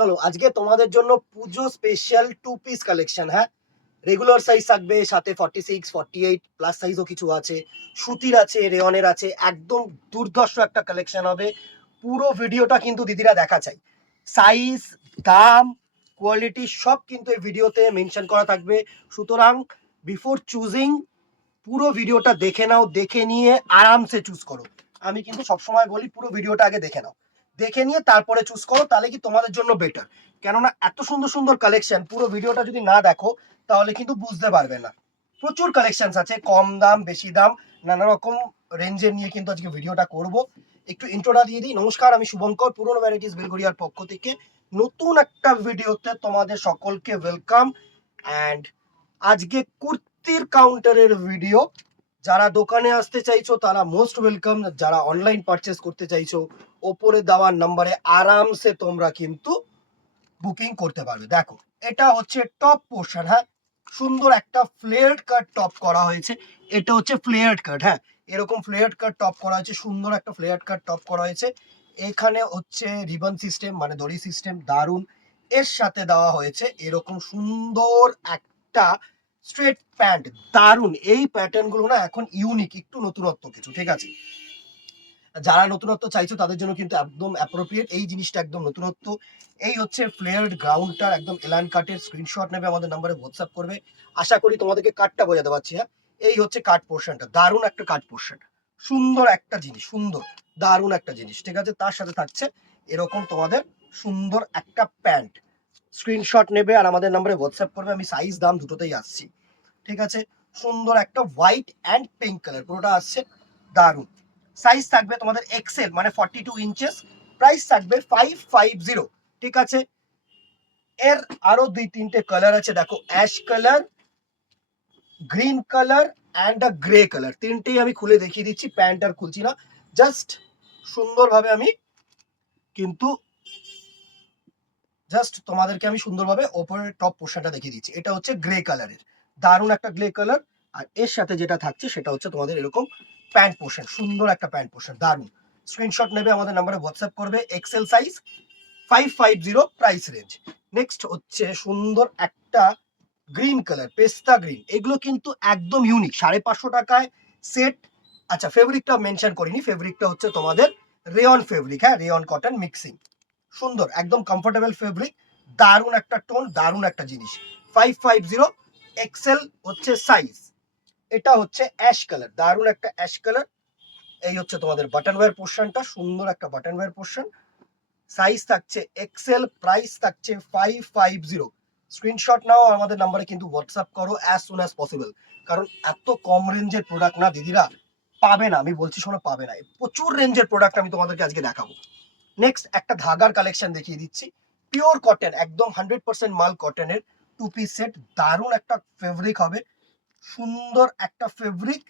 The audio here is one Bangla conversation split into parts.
চলো আজকে তোমাদের জন্য পুজো স্পেশাল 2 পিস কালেকশন। হ্যাঁ, রেগুলার সাইজ থাকবে, সাথে 46, 48 প্লাস সাইজও কিছু আছে, সুতির আছে, রেয়নের আছে। একদম দুর্ধর্ষ একটা কালেকশন হবে। পুরো ভিডিওটা কিন্তু দিদিরা দেখা চাই। সাইজ, দাম, কোয়ালিটি সব কিন্তু এই ভিডিওতে মেনশন করা থাকবে। সুতরাং বিফোর চুজিং পুরো ভিডিওটা দেখে নাও, দেখে নিয়ে আরামসে চুজ করো। আমি কিন্তু সবসময় বলি পুরো ভিডিওটা আগে দেখে নাও, দেখে নিয়ে তারপরে চুজ করো, তাহলে কি তোমাদের জন্য বেটার। কেননা এত সুন্দর সুন্দর কালেকশন, পুরো ভিডিওটা যদি না দেখো তাহলে কিন্তু বুঝতে পারবে না। প্রচুর কালেকশন আছে, কম দাম, বেশি দাম, নানা রকম রেঞ্জের নিয়ে কিন্তু আজকে ভিডিওটা করব। একটু ইন্ট্রোটা দিয়ে দিই। নমস্কার, আমি শুভঙ্কর, পুরনো ভ্যারাইটিস বেলঘড়িয়ার পক্ষ থেকে নতুন একটা ভিডিওতে তোমাদের সকলকে ওয়েলকাম। অ্যান্ড আজকে কুর্তির কাউন্টারের ভিডিও। যারা দোকানে আসতে চাইছো তারা মোস্ট ওয়েলকাম, যারা অনলাইন পারচেস করতে চাইছো ওপরে দেওয়া নাম্বারে আরামসে তোমরা কিন্তু বুকিং করতে পারবে। দেখো, এটা হচ্ছে টপ পোর্শন। হ্যাঁ, সুন্দর একটা ফ্লেয়ার্ড কাট টপ করা হয়েছে। এটা হচ্ছে ফ্লেয়ার্ড কাট। হ্যাঁ, এরকম ফ্লেয়ার্ড কাট টপ করা হয়েছে, সুন্দর একটা ফ্লেয়ার্ড কাট টপ করা হয়েছে। এখানে হচ্ছে রিবন সিস্টেম, মানে দড়ি সিস্টেম, দারুন। এর সাথে দেওয়া হয়েছে এরকম সুন্দর একটা স্ট্রেট প্যান্ট, দারুন। এই প্যাটার্ন গুলো না এখন ইউনিক, একটু নতুনত্ব কিছু, ঠিক আছে। যারা নতুনত্ব চাইছো তাদের জন্য কিন্তু একদম অ্যাপ্রোপ্রিয়েট এই জিনিসটা, একদম নতুনত্ব। এই হচ্ছে ফ্লেয়ার্ড গ্রাউন্ডটার একদম এলান কাটের স্ক্রিনশট নেবে, আমাদের নাম্বারে হোয়াটসঅ্যাপ করবে। আশা করি তোমাদেরকে কাটটা বোঝাতে পারছি। হ্যাঁ, এই হচ্ছে কাট পোর্শনটা, দারুণ একটা কাট পোর্শন, সুন্দর একটা জিনিস, সুন্দর দারুণ একটা জিনিস, ঠিক আছে। তার সাথে থাকছে এরকম তোমাদের সুন্দর একটা প্যান্ট। স্ক্রিনশট নেবে আর আমাদের নাম্বারে হোয়াটসঅ্যাপ করবে। আমি সাইজ দাম দুটোতেই আসছি, ঠিক আছে। সুন্দর একটা হোয়াইট অ্যান্ড পিঙ্ক কালার পুরোটা আসছে, দারুণ। সাইজ থাকবে তোমাদের এক্সেল, মানে 42 ইঞ্চেস। প্রাইস থাকবে 550, ঠিক আছে। এর আরো 2-3টে কালার আছে, দেখো, ash colour, green colour and a grey colour. তিনটেই আমি খুলে দেখিয়ে দিচ্ছি, প্যান্ট আর খুলছি না, জাস্ট সুন্দরভাবে আমি কিন্তু তোমাদেরকে আমি সুন্দরভাবে ওপরের টপ পোর্শনটা দেখিয়ে দিচ্ছি। এটা হচ্ছে গ্রে কালারের, দারুণ একটা গ্রে কালার। আর এর সাথে যেটা থাকছে সেটা হচ্ছে তোমাদের এরকম প্যান্ট পোর্শন, সুন্দর একটা প্যান্ট পোর্শন, দারুণ। স্ক্রিনশট নেবে, আমাদের নাম্বারে হোয়াটসঅ্যাপ করবে। XL size, 550 price range. Next হচ্ছে সুন্দর একটা গ্রিন কালার, পেস্তা গ্রিন। এগুলো কিন্তু একদম ইউনিক, 550 টাকায় সেট। আচ্ছা, ফেব্রিকটা মেনশন করিনি, ফেব্রিকটা হচ্ছে তোমাদের রেয়ন ফেব্রিক। হ্যাঁ, রেয়ন কটন মিক্সিং, সুন্দর একদম কমফোর্টেবল ফেব্রিক, দারুণ একটা টোন, দারুণ একটা জিনিস। 550 এক্সেল হচ্ছে সাইজ। এটা হচ্ছে অ্যাশ কালার, দারুণ একটা অ্যাশ কালার। এই হচ্ছে তোমাদের বাটন ওয়্যার পোর্শনটা, সুন্দর একটা বাটন ওয়্যার পোর্শন। সাইজ থাকছে এক্সেল, প্রাইস থাকছে 550। স্ক্রিনশট নাও, আমাদের নাম্বারে কিন্তু হোয়াটসঅ্যাপ করো অ্যাজ সুন অ্যাজ পসিবল। কারণ এত কম রেঞ্জের প্রোডাক্ট না দিদিরা পাবে না, আমি বলছি শোনো, পাবে না। প্রচুর রেঞ্জের প্রোডাক্ট আমি তোমাদেরকে আজকে দেখাবো। নেক্সট একটা ধাগার কালেকশন দেখিয়ে দিচ্ছি, পিওর কটন, একদম 100% মাল কটনের 2 পিস সেট। দারুণ একটা ফেব্রিক হবে, সুন্দর একটা ফেব্রিক,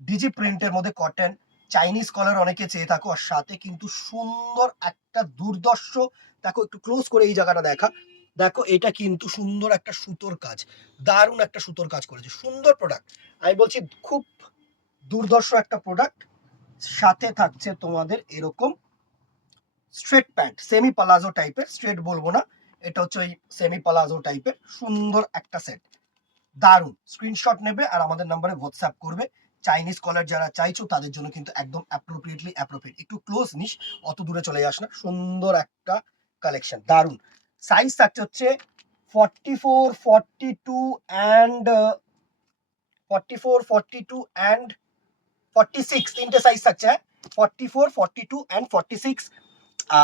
ডিজি প্রিন্টের মধ্যে কটন। চাইনিজ কলার অনেকে চেয়ে থাকো, আর সাথে কিন্তু সুন্দর একটা দুর্দর্শ, দেখো একটু ক্লোজ করে এই জায়গাটা দেখা, দেখো এটা কিন্তু সুন্দর একটা সুতোর কাজ, দারুণ একটা সুতোর কাজ করেছে, সুন্দর প্রোডাক্ট। আমি বলছি খুব দুর্দর্শ একটা প্রোডাক্ট। সাথে থাকছে তোমাদের এরকম স্ট্রেট প্যান্ট, সেমি পালাজো টাইপের, স্ট্রেট বলবো না, এটা হচ্ছে ওই সেমি পালাজো টাইপের, সুন্দর একটা সেট, দারুন। স্ক্রিনশট নেবে আর আমাদের নাম্বারে হোয়াটসঅ্যাপ করবে। চাইনিজ কলার যারা চাইছো তাদের জন্য কিন্তু একদম অ্যাপ্রোপ্রিয়েট। একটু ক্লোজ নিস, অত দূরে চলে যাস না। সুন্দর একটা কালেকশন, দারুন। সাইজ থাকছে হচ্ছে 44, 42 অ্যান্ড 44, 42 অ্যান্ড 46, তিনটে সাইজ থাকছে। হ্যাঁ, 44, 42 অ্যান্ড 46।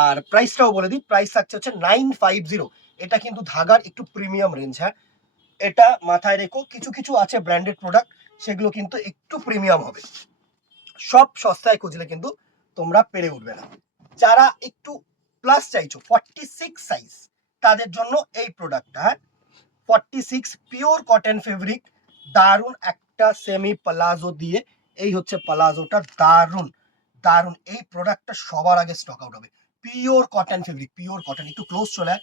আর প্রাইসটাও বলে দিই, প্রাইস থাকছে হচ্ছে 950। এটা কিন্তু ধাগার একটু প্রিমিয়াম রেঞ্জ। হ্যাঁ, এটা মাথায় রেখো, কিছু কিছু আছে ব্র্যান্ডেড প্রোডাক্ট, সেগুলো কিন্তু একটু প্রিমিয়াম হবে। সব সস্তায় খুঁজলে কিন্তু তোমরা পেরে উঠবে না। যারা একটু প্লাস চাইছো, 46 সাইজ, তাদের জন্য এই প্রোডাক্টটা। হ্যাঁ, 46 পিওর কটন ফেব্রিক, দারুন একটা সেমি প্লাজো দিয়ে। এই হচ্ছে প্লাজোটা, দারুন দারুন। এই প্রোডাক্টটা সবার আগে স্টক আউট হবে। Pure cotton fabric, pure cotton, একটু ক্লোজ চলে,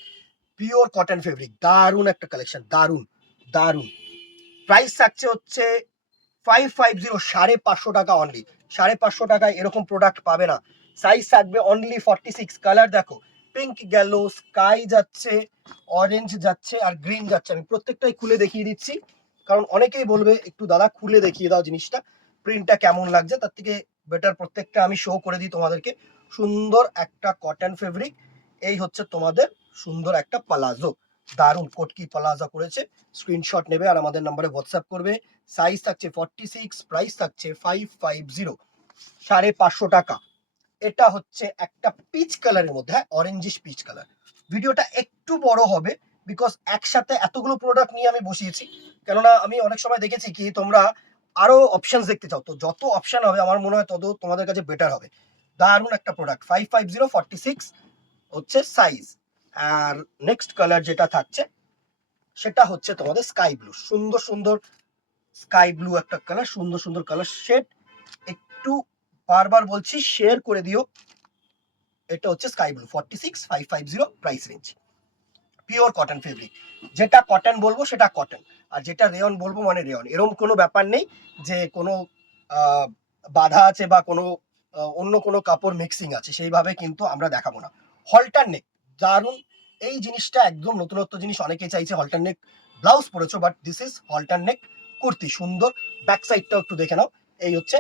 পিওর কটন ফেব্রিক, দারুন একটা কালেকশন, দারুন দারুন। প্রাইস থাকছে হচ্ছে 550, 550 টাকা অনলি। 550 টাকায় এরকম প্রোডাক্ট পাবে না। সাইজ থাকবে অনলি 46, কালার দেখো, পিঙ্ক গেল, স্কাই যাচ্ছে, অরেঞ্জ যাচ্ছে আর গ্রিন যাচ্ছে। আমি প্রত্যেকটাই খুলে দেখিয়ে দিচ্ছি, কারণ অনেকেই বলবে একটু দাদা খুলে দেখিয়ে দাও জিনিসটা, প্রিন্টটা কেমন লাগছে। তার থেকে বেটার প্রত্যেকটা আমি শো করে দিই তোমাদেরকে। সুন্দর একটা কটন ফেব্রিক, এই হচ্ছে তোমাদের সুন্দর একটা পালাজো, দারুণ কোটকি পালাজো করেছে। স্ক্রিনশট নেবে আর আমাদের নাম্বারে হোয়াটসঅ্যাপ করবে। সাইজ থাকছে 46, প্রাইস থাকছে 550, 550 টাকা। এটা হচ্ছে একটা পিচ কালারের মধ্যে, হ্যাঁ অরেঞ্জিশ পিচ কালার। ভিডিওটা একটু বড় হবে বিকজ একসাথে এতগুলো প্রোডাক্ট নিয়ে আমি বসিয়েছি, কেননা আমি অনেক সময় দেখেছি কি তোমরা আরো অপশন দেখতে চাও, তো যত অপশন হবে আমার মনে হয় তত তোমাদের কাছে বেটার হবে। দারুণ একটা প্রোডাক্ট, 550, 46 হচ্ছে সাইজ। আর নেক্সট কালার যেটা থাকছে সেটা হচ্ছে তোমাদের স্কাই ব্লু, সুন্দর সুন্দর স্কাই ব্লু একটা কালার, সুন্দর সুন্দর কালার শেড। একটু বারবার বলছি শেয়ার করে দিও। এটা হচ্ছে sky blue, 46, 550 price range. Pure cotton fabric, যেটা কটন বলবো সেটা কটন, আর যেটা রেয়ন বলবো মানে রেয়ন। এরকম কোনো ব্যাপার নেই যে কোনো বাধা আছে বা কোনো অন্য কোনো কাপড় মিক্সিং আছে, সেইভাবে কিন্তু আমরা দেখাবো না। হলটার নেক দারুন, এই জিনিসটা একদম নতুনত্ব জিনিস, অনেকেই চাইছে হলটার নেক ব্লাউজ পরেছো, but this is halter neck kurti. সুন্দর ব্যাক সাইডটাও একটু দেখে নাও, এই হচ্ছে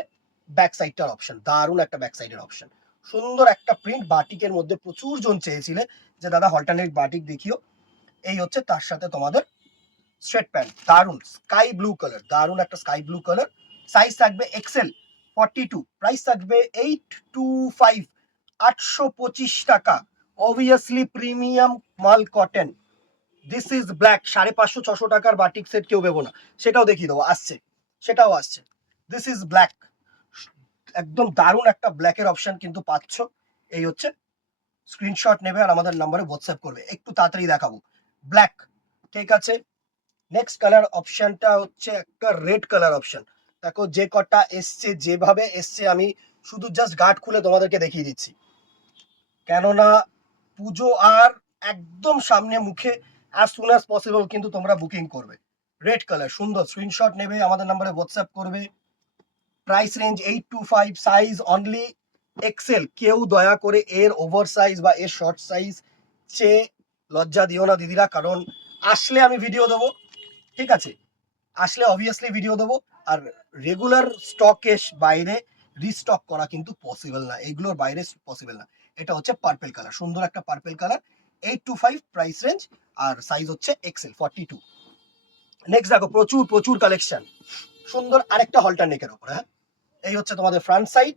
ব্যাক সাইডটার অপশন, দারুণ একটা ব্যাক সাইডের অপশন। সুন্দর একটা প্রিন্ট, বাটিকের মধ্যে প্রচুর জন চেয়েছিলে যে দাদা হলটার নেক বাটিক দেখিও। এই হচ্ছে তার সাথে তোমাদের স্ট্রেট প্যান্ট, দারুন স্কাই ব্লু কালার, দারুন একটা স্কাই ব্লু কালার। সাইজ থাকবে এক্সেল, 42, প্রাইস থাকবে 825, 825 টাকা। অবভিয়াসলি প্রিমিয়াম মাল কটন। দিস ইজ ব্ল্যাক, 550, 600 টাকার বাটিক সেট কেউ দেবো না, সেটাও দেখিয়ে দেবো, আসছে সেটাও আসছে। দিস ইজ ব্ল্যাক, একদম দারুণ একটা ব্ল্যাকের অপশন কিন্তু পাচ্ছ। এই হচ্ছে, স্ক্রিনশট নেবে আর আমাদের নাম্বারে হোয়াটসঅ্যাপ করবে, একটু তাড়াতাড়ি দেখাবো। ব্ল্যাক, ঠিক আছে। নেক্সট কালার অপশনটা হচ্ছে একটা রেড কালার অপশন। দেখো যে কটা এসছে যেভাবে এসছে, আমি শুধু জাস্ট গার্ড খুলে তোমাদেরকে দেখিয়ে দিচ্ছি, কেননা পুজো আর একদম সামনে মুখে, অ্যাজ সুন অ্যাজ পসিবল কিন্তু তোমরা বুকিং করবে। রেড কালার সুন্দর, স্ক্রিনশট নেবে আমাদের নাম্বারে হোয়াটসঅ্যাপ করবে। Price range 825, size only XL. কেউ দয়া করে এর ওভার সাইজ বা এর শর্ট সাইজ চেয়ে লজ্জা দিও না দিদিরা, কারণ আসলে আমি ভিডিও দেবো, ঠিক আছে, আসলে অবভিয়াসলি ভিডিও দেবো। আর রেগুলার স্টকের বাইরে রিস্টক করা কিন্তু পসিবল না, এইগুলোর বাইরে পসিবল না। এটা হচ্ছে পার্পেল কালার, সুন্দর একটা পার্পেল কালার, 825 প্রাইস রেঞ্জ, আর সাইজ হচ্ছে এক্সেল 42। নেক্সট দেখো প্রচুর প্রচুর কালেকশন, সুন্দর আরেকটা হলটার নেকের উপরে, হ্যাঁ এই হচ্ছে তোমাদের ফ্রন্ট সাইড,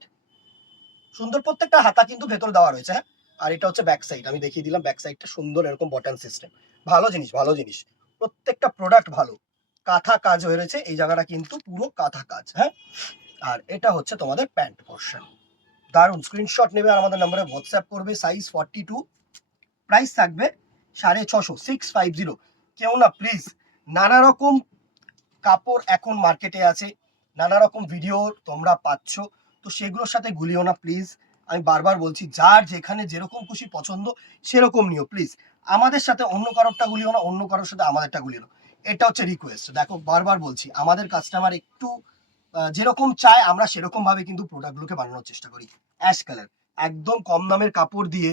সুন্দর প্রত্যেকটা হাতা কিন্তু ভেতর দেওয়া রয়েছে, হ্যাঁ। আর এটা হচ্ছে ব্যাক সাইড, আমি দেখিয়ে দিলাম ব্যাক সাইডটা সুন্দর এরকম বটন সিস্টেম। ভালো জিনিস, ভালো জিনিস, প্রত্যেকটা প্রোডাক্ট ভালো। কাঁথা কাজ হয়ে রয়েছে এই জায়গাটা কিন্তু পুরো কাঁথা কাজ, হ্যাঁ। আর এটা হচ্ছে তোমাদের প্যান্ট পোর্শন, দারুন। স্ক্রিনশট নেবে আর আমাদের নাম্বারে হোয়াটসঅ্যাপ করবে। সাইজ 42, প্রাইস থাকবে 650, 650। কেউ না প্লিজ, নানা রকম কাপড় এখন মার্কেটে আছে, নানা রকম ভিডিও তোমরা পাচ্ছ, তো সেগুলোর সাথে গুলিও না প্লিজ। আমি বারবার বলছি, যার যেখানে যেরকম খুশি পছন্দ সেরকম নিও প্লিজ। আমাদের সাথে অন্য কারোরটা গুলিও না, অন্য কারোর সাথে আমাদেরটা গুলিও না, এটা হচ্ছে রিকোয়েস্ট। দেখো বারবার বলছি, আমাদের কাস্টমার একটু যেরকম চায় আমরা সেরকম ভাবে কিন্তু প্রোডাক্টগুলোকে বানানোর চেষ্টা করি। অ্যাশ কালার, একদম কম দামের কাপড় দিয়ে,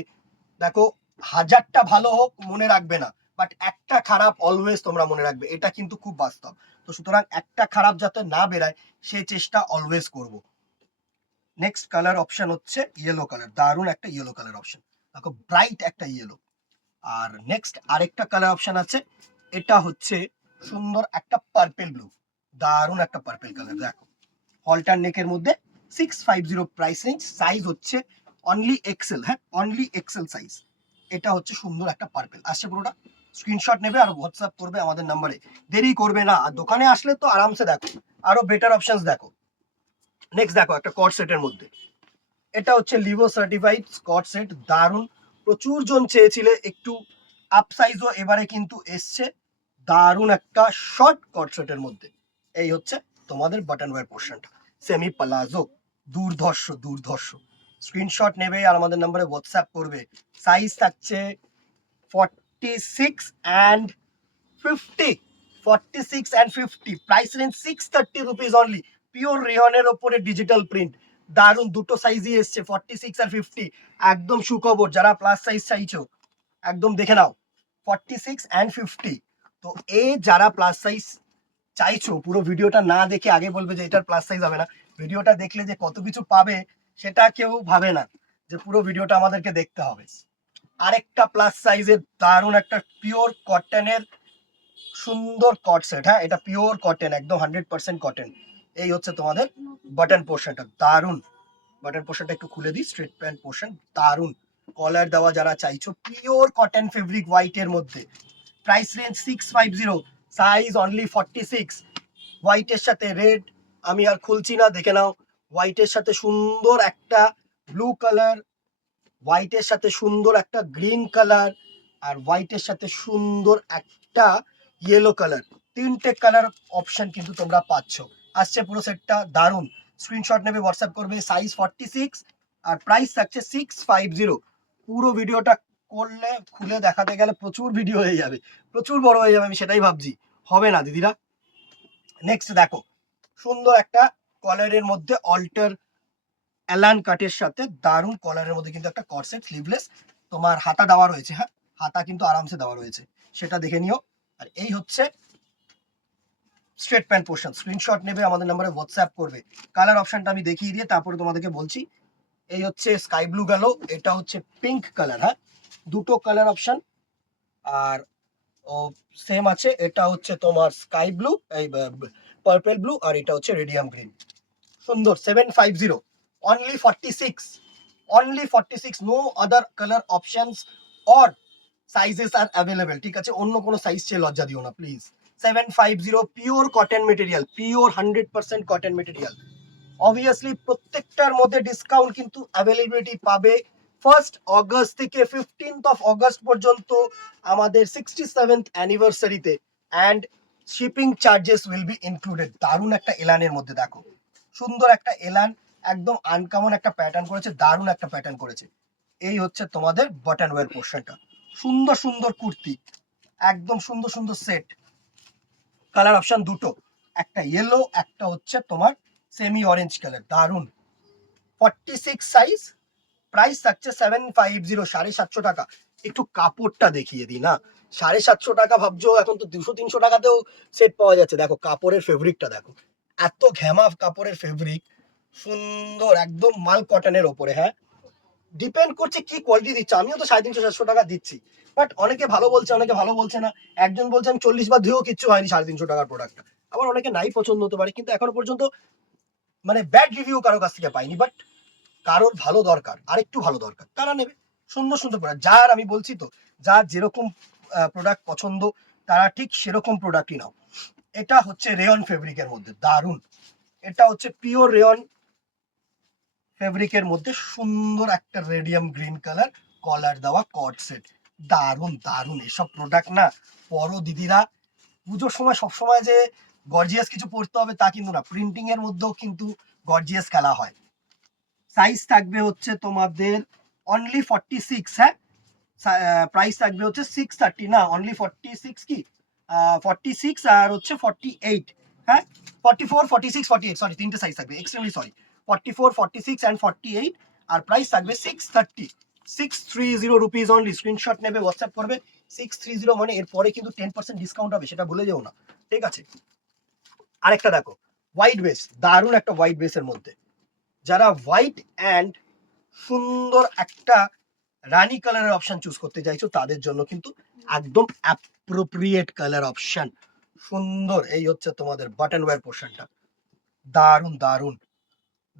দেখো হাজারটা ভালো হোক মনে রাখবে না, বাট একটা খারাপ অলওয়েজ তোমরা মনে রাখবে, এটা কিন্তু খুব বাস্তব। তো সুতরাং একটা খারাপ যাতে না বেরায় সেই চেষ্টা অলওয়েজ করব। নেক্সট কালার অপশন হচ্ছে ইয়েলো কালার, দারুণ একটা ইয়েলো কালার অপশন, দেখো ব্রাইট একটা ইয়েলো। আর নেক্সট আরেকটা কালার অপশন আছে, এটা হচ্ছে সুন্দর একটা পার্পেল ব্লু, দারুণ একটা পার্পেল কালার। দেখো হলটার নেকের মধ্যে 650 প্রাইস রেঞ্জ, সাইজ হচ্ছে অনলি এক্সেল, হ্যাঁ অনলি এক্সেল সাইজ। এটা হচ্ছে সুন্দর একটা পার্পেল আসছে পুরোটা। স্ক্রিনশট নেবে আর হোয়াটসঅ্যাপ করবে আমাদের নাম্বারে, দেরি করবে না। আর দোকানে আসলে তো আরামসে দেখো আরো বেটার অপশনস দেখো। নেক্সট দেখো একটা কট সেটের মধ্যে, এটা হচ্ছে লিভো সার্টিফাইড স্কট সেট, দারুন। প্রচুর জন চেয়েছিলে একটু আপ সাইজও এবারে কিন্তু এসছে, দারুন একটা শর্ট কট সেটের মধ্যে। এই হচ্ছে তোমাদের বাটন ওয়্যার পোর্শনটা, সেমি প্লাজো, দুর্ধর্ষ দুর্ধর্ষ। স্ক্রিনশট নেবে আর আমাদের নম্বরে হোয়াটসঅ্যাপ করবে। সাইজ থাকছে 46 and 50, 46 and 50, price range 630 rupees only. Pure রেয়নের ওপরে ডিজিটাল প্রিন্ট, দারুন দুটো সাইজই এসছে 46 আর 50। একদম সুখবর, যারা প্লাস সাইজ চাইছো একদম দেখে নাও 46 and 50। তো এই যারা প্লাস সাইজ চাইছো, পুরো ভিডিওটা না দেখে আগে বলবে যে এটার প্লাস সাইজ হবে না, ভিডিওটা দেখলে যে কত কিছু পাবে সেটা কেউ ভাবে না, যে পুরো ভিডিওটা আমাদেরকে দেখতে হবে। আরেকটা প্লাস সাইজের দারুণ একটা পিওর কটনের সুন্দর কট সেট, হ্যাঁ এটা পিওর কটন, একদম 100% কটন। এই হচ্ছে তোমাদের বাটন পোর্শনটা, দারুণ। বাটন পোর্শনটা একটু খুলে দিই, স্ট্রেট প্যান্ট পোর্শন দারুণ। কলার দেওয়া যারা চাইছো, পিওর কটন ফেব্রিক হোয়াইটের মধ্যে, প্রাইস রেঞ্জ 650, সাইজ অনলি 46। হোয়াইটের সাথে রেড, আমি আর খুলছি না, দেখে নাও। হোয়াইটের সাথে সুন্দর একটা ব্লু কালার, হোয়াইটের সাথে সুন্দর একটা গ্রিন কালার, আর হোয়াইটের সাথে সুন্দর একটা ইয়েলো কালার, তিনটে কালার অপশন কিন্তু তোমরা পাচ্ছ। আসছে পুরো সেটটা দারুণ। স্ক্রিনশট নেবে, হোয়াটসঅ্যাপ করবে, সাইজ 46 আর প্রাইস থাকছে 650। পুরো ভিডিওটা করলে খুলে দেখাতে গেলে প্রচুর ভিডিও হয়ে যাবে, প্রচুর বড় হয়ে যাবে, আমি সেটাই ভাবছি, হবে না দিদিরা। নেক্সট দেখো, সুন্দর একটা কলারের মধ্যে অল্টার অ্যালান কাটের সাথে দারুণ কলারের মধ্যে কিন্তু একটা কর্সেট স্লিভলেস তোমার হাতা দেওয়া রয়েছে, হ্যাঁ হাতা কিন্তু আরামসে দেওয়া রয়েছে, সেটা দেখে নিও। আর এই হচ্ছে স্ট্রেট প্যান্ট পোর্শন। স্ক্রিনশট নেবে, আমাদের নাম্বারে হোয়াটসঅ্যাপ করবে। কালার অপশনটা আমি দেখিয়ে দিয়ে তারপরে তোমাদেরকে বলছি। এই হচ্ছে স্কাই ব্লু গেল, এটা হচ্ছে পিঙ্ক কালার, হ্যাঁ দুটো কালার অপশন। আর ও সেম আছে, এটা হচ্ছে তোমার স্কাই ব্লু, এই পার্পল ব্লু, আর এটা হচ্ছে রেডিয়াম গ্রিন। সুন্দর, 750, only 46, only 46, no other colour options or sizes আর অ্যাভেলেবেল। ঠিক আছে, অন্য কোনো সাইজ চেয়ে লজ্জা দিও না please. 750, pure cotton material, pure 100% cotton material. Obviously প্রত্যেকটার মধ্যে ডিসকাউন্ট কিন্তু অ্যাভেলেবিলিটি পাবে। 1st অগস্ট থেকে 15th অফ অগস্ট পর্যন্ত আমাদের 67th অ্যানিভার্সারিতে, and shipping charges will be included. দারুণ একটা এলানের মধ্যে দেখো, সুন্দর একটা এলান, একদম আনকমন একটা প্যাটার্ন করেছে, দারুণ একটা প্যাটার্ন করেছে। এই হচ্ছে তোমাদের বটন ওয়্যার পোর্শনটা, সুন্দর সুন্দর কুর্তি, একদম সুন্দর সুন্দর সেট। কালার অপশন দুটো, একটা ইয়েলো, একটা হচ্ছে তোমার সেমি অরেঞ্জ কালার, দারুন। 46 সাইজ, প্রাইস থাকছে 750, 750 টাকা। একটু কাপড়টা দেখিয়ে দিই না, 750 টাকা ভাবছো, এখন তো 200-300 টাকাতেও সেট পাওয়া যাচ্ছে। দেখো কাপড়ের ফেব্রিকটা দেখো, এত ঘেমা কাপড়ের ফেব্রিক, সুন্দর একদম মাল কটনের ওপরে, হ্যাঁ ডিপেন্ড করছে কি কোয়ালিটি দিচ্ছে। আমিও তো 350-400 টাকা দিচ্ছি, বাট অনেকে ভালো বলছে, অনেকে ভালো বলছে না। একজন বলছে আমি 40 বার ধুয়েও কিচ্ছু হয়নি 350 টাকার প্রোডাক্টটা, আবার অনেকে নাই পছন্দ হতে পারে, কিন্তু এখনো পর্যন্ত মানে ব্যাড রিভিউ কারোর কাছ থেকে পাইনি। বাট কারোর ভালো দরকার, আরেকটু ভালো দরকার, তারা নেবে। সুন্দর সুন্দর প্রোডাক্ট, যার আমি বলছি তো, যার যেরকম প্রোডাক্ট পছন্দ তারা ঠিক সেরকম প্রোডাক্টই নাও। এটা হচ্ছে রেয়ন ফেব্রিকের মধ্যে দারুন, এটা হচ্ছে পিওর রেয়ন ফেব্রিকের মধ্যে সুন্দর একটা রেডিয়াম গ্রিন কালার কলার দেওয়া কট সেট, দারুন দারুন। এসব প্রোডাক্ট না পরো দিদিরা, পুজোর সময় সবসময় যে গর্জিয়াস কিছু পড়তে হবে তা কিন্তু না, প্রিন্টিং এর মধ্যেও কিন্তু গর্জিয়াস খেলা হয়। সাইজ থাকবে হচ্ছে তোমাদের অনলি 46, হ্যাঁ প্রাইস থাকবে হচ্ছে 630, না অনলি 46 কি 46 আর হচ্ছে 48, হ্যাঁ 44, 46, 48, সরি তিনটে সাইজ থাকবে, এক্সট্রিমলি সরি। 44, 46 and 48, আর প্রাইস থাকবে 630, 630 রুপিস অনলি। স্ক্রিনশট নেবে, হোয়াটসঅ্যাপ করবে। 630 মানে এরপরে কিন্তু 10% ডিসকাউন্ট হবে, সেটা ভুলে যেও না, ঠিক আছে। আরেকটা দেখো, হোয়াইট বেস, দারুণ একটা হোয়াইট বেসের মধ্যে, যারা হোয়াইট অ্যান্ড সুন্দর একটা রানী কালারের অপশন চুজ করতে চাইছো তাদের জন্য কিন্তু একদম অ্যাপ্রোপ্রিয়েট কালার অপশন, সুন্দর। এই হচ্ছে তোমাদের বাটন ওয়্যার পোর্শনটা, দারুন দারুন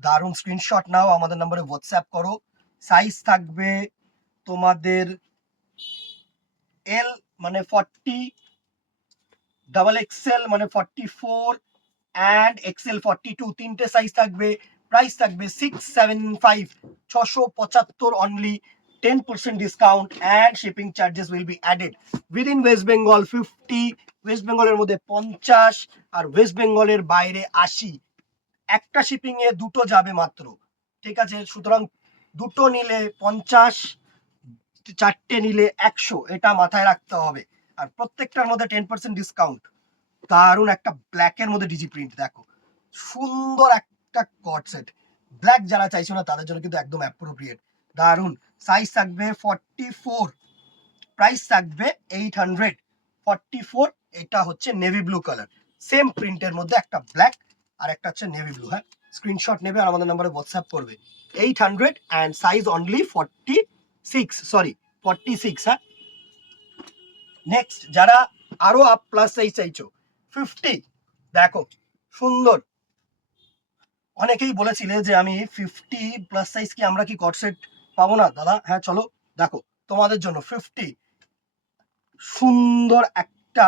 দারুন। স্ক্রিনশট নাও, আমাদের নম্বরে হোয়াটসঅ্যাপ করো। সাইজ থাকবে তোমাদের এল মানে 40, ডাবল এক্সেল মানে 44, অ্যান্ড এক্সেল 42, তিনটে সাইজ থাকবে। প্রাইস থাকবে 675, 675 only, 10% discount and shipping charges will be added. Within West Bengal 50, West বেঙ্গলের মধ্যে 50, আর ওয়েস্ট বেঙ্গলের বাইরে 80। একটা শিপিং এ দুটো যাবে মাত্র, ঠিক আছে। সুতরাং দুটো নিলে 50, চারটে নিলে 100, এটা মাথায় রাখতে হবে। আর প্রত্যেকটার মধ্যে 10% ডিসকাউন্ট। দারুন একটা ব্ল্যাকের মধ্যে ডিজি প্রিন্ট দেখো, সুন্দর একটা কট সেট। ব্ল্যাক যারা চাইছো না তাদের জন্য কিন্তু একদম অ্যাপ্রোপ্রিয়েট, দারুন। সাইজ থাকবে 44, প্রাইস থাকবে 844। এটা হচ্ছে নেভি ব্লু কালার, সেম প্রিন্টের মধ্যে একটা ব্ল্যাক আর একটা হচ্ছে নেভি ব্লু। হ্যাঁ, স্ক্রিনশট নেবে আর আমাদের নাম্বারে হোয়াটসঅ্যাপ করবে। 800 অ্যান্ড সাইজ অনলি 46। হ্যাঁ, নেক্সট যারা আরো আপ প্লাস সাইজ চাইছো 50, দেখো সুন্দর। অনেকেই বলেছিলে যে আমি 50+ সাইজ কি আমরা কি কট সেট পাবো না দাদা? হ্যাঁ চলো দেখো তোমাদের জন্য 50 সুন্দর একটা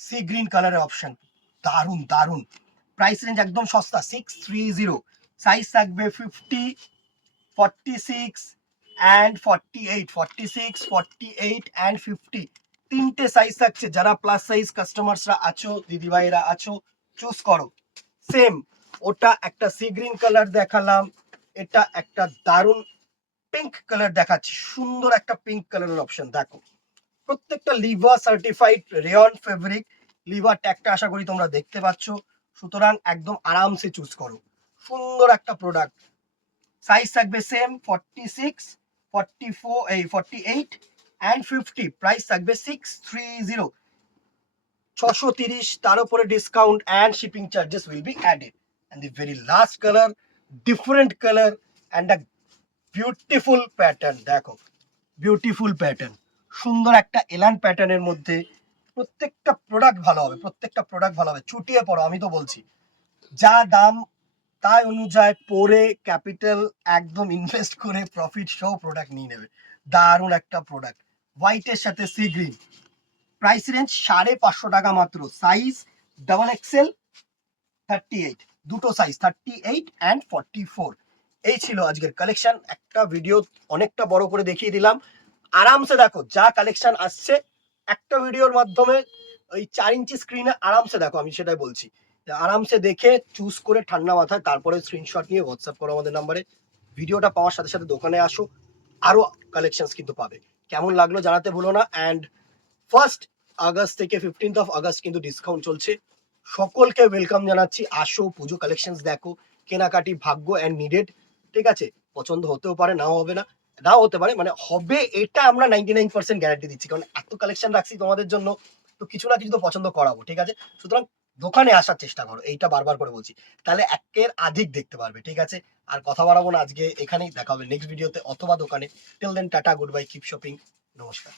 সি গ্রিন কালারের অপশন, দারুন দারুন। প্রাইস রেঞ্জ একদম সস্তা, 630। সাইজ থাকবে 50, 46 অ্যান্ড 48, 46, 48 অ্যান্ড 50। তিনটে সাইজ থাকছে। যারা প্লাস সাইজ কাস্টমার্সরা আছো, দিদিভাইরা আছো, চুজ করো। সেম ওটা একটা সি গ্রিন কালার দেখালাম, এটা একটা দারুন পিঙ্ক কালার দেখাচ্ছি, সুন্দর একটা পিঙ্ক কালারের অপশন। দেখো প্রত্যেকটা Liva certified rayon fabric, Liva ট্যাগটা আশা করি তোমরা দেখতে পাচ্ছ। সুতরাং একদম আরামসে চুজ করো, সুন্দর একটা প্রোডাক্ট। সাইজ থাকবে সেম 46, 44, 48 অ্যান্ড 50। প্রাইস থাকবে 630, 630। তার উপরে discount and shipping charges will be added. And the very last colour, different colour and a beautiful pattern. দেখো বিউটিফুল প্যাটার্ন, সুন্দর একটা এলান প্যাটার্নের মধ্যে। প্রত্যেকটা প্রোডাক্ট ভালো হবে, প্রত্যেকটা প্রোডাক্ট ভালো হবে। চুটিয়ে পড়ো, আমি তো বলছি যা দাম তাই অনুযায়ী পরে ক্যাপিটাল একদম ইনভেস্ট করে প্রফিট সহ প্রোডাক্ট নিয়ে নেবে। দারুণ একটা প্রোডাক্ট, হোয়াইটের সাথে সি গ্রিন। প্রাইস রেঞ্জ 550 টাকা মাত্র। সাইজ XXL, 38, দুটো সাইজ 38 অ্যান্ড 44। এই ছিল আজকের কালেকশন। একটা ভিডিও অনেকটা বড় করে দেখিয়ে দিলাম। আরামসে দেখো যা কালেকশন আসছে একটা ভিডিওর মাধ্যমে, ওই 4 ইঞ্চি স্ক্রিনে আরামসে দেখো, আমি সেটাই বলছি। আরামসে দেখে চুজ করে ঠান্ডা মাথায় তারপরে স্ক্রিনশট নিয়ে হোয়াটসঅ্যাপ করো আমাদের নাম্বারে। ভিডিওটা পাওয়ার সাথে সাথে দোকানে আসো, আরো কালেকশন কিন্তু পাবে। কেমন লাগলো জানাতে ভুলো না। অ্যান্ড 1 আগস্ট থেকে 15 আগস্ট কিন্তু ডিসকাউন্ট চলছে। সকলকে ওয়েলকাম জানাচ্ছি, আসো পুজো কালেকশন দেখো। কেনাকাটি ভাগ্য অ্যান্ড নিডেড, ঠিক আছে? পছন্দ হতেও পারে, নাও হবে না, নাও হতে পারে, মানে হবে এটা আমরা 99% গ্যারান্টি দিচ্ছি, কারণ এত কালেকশন রাখছি তোমাদের জন্য, তো কিছু না কিছু তো পছন্দ করাবো, ঠিক আছে? সুতরাং দোকানে আসার চেষ্টা করো, এইটা বারবার করে বলছি, তাহলে একের আধিক দেখতে পারবে, ঠিক আছে? আর কথা বাড়াবো না, আজকে এখানেই দেখা হবে নেক্সট ভিডিওতে অথবা দোকানে। Till then tata, good bye, keep shopping, নমস্কার।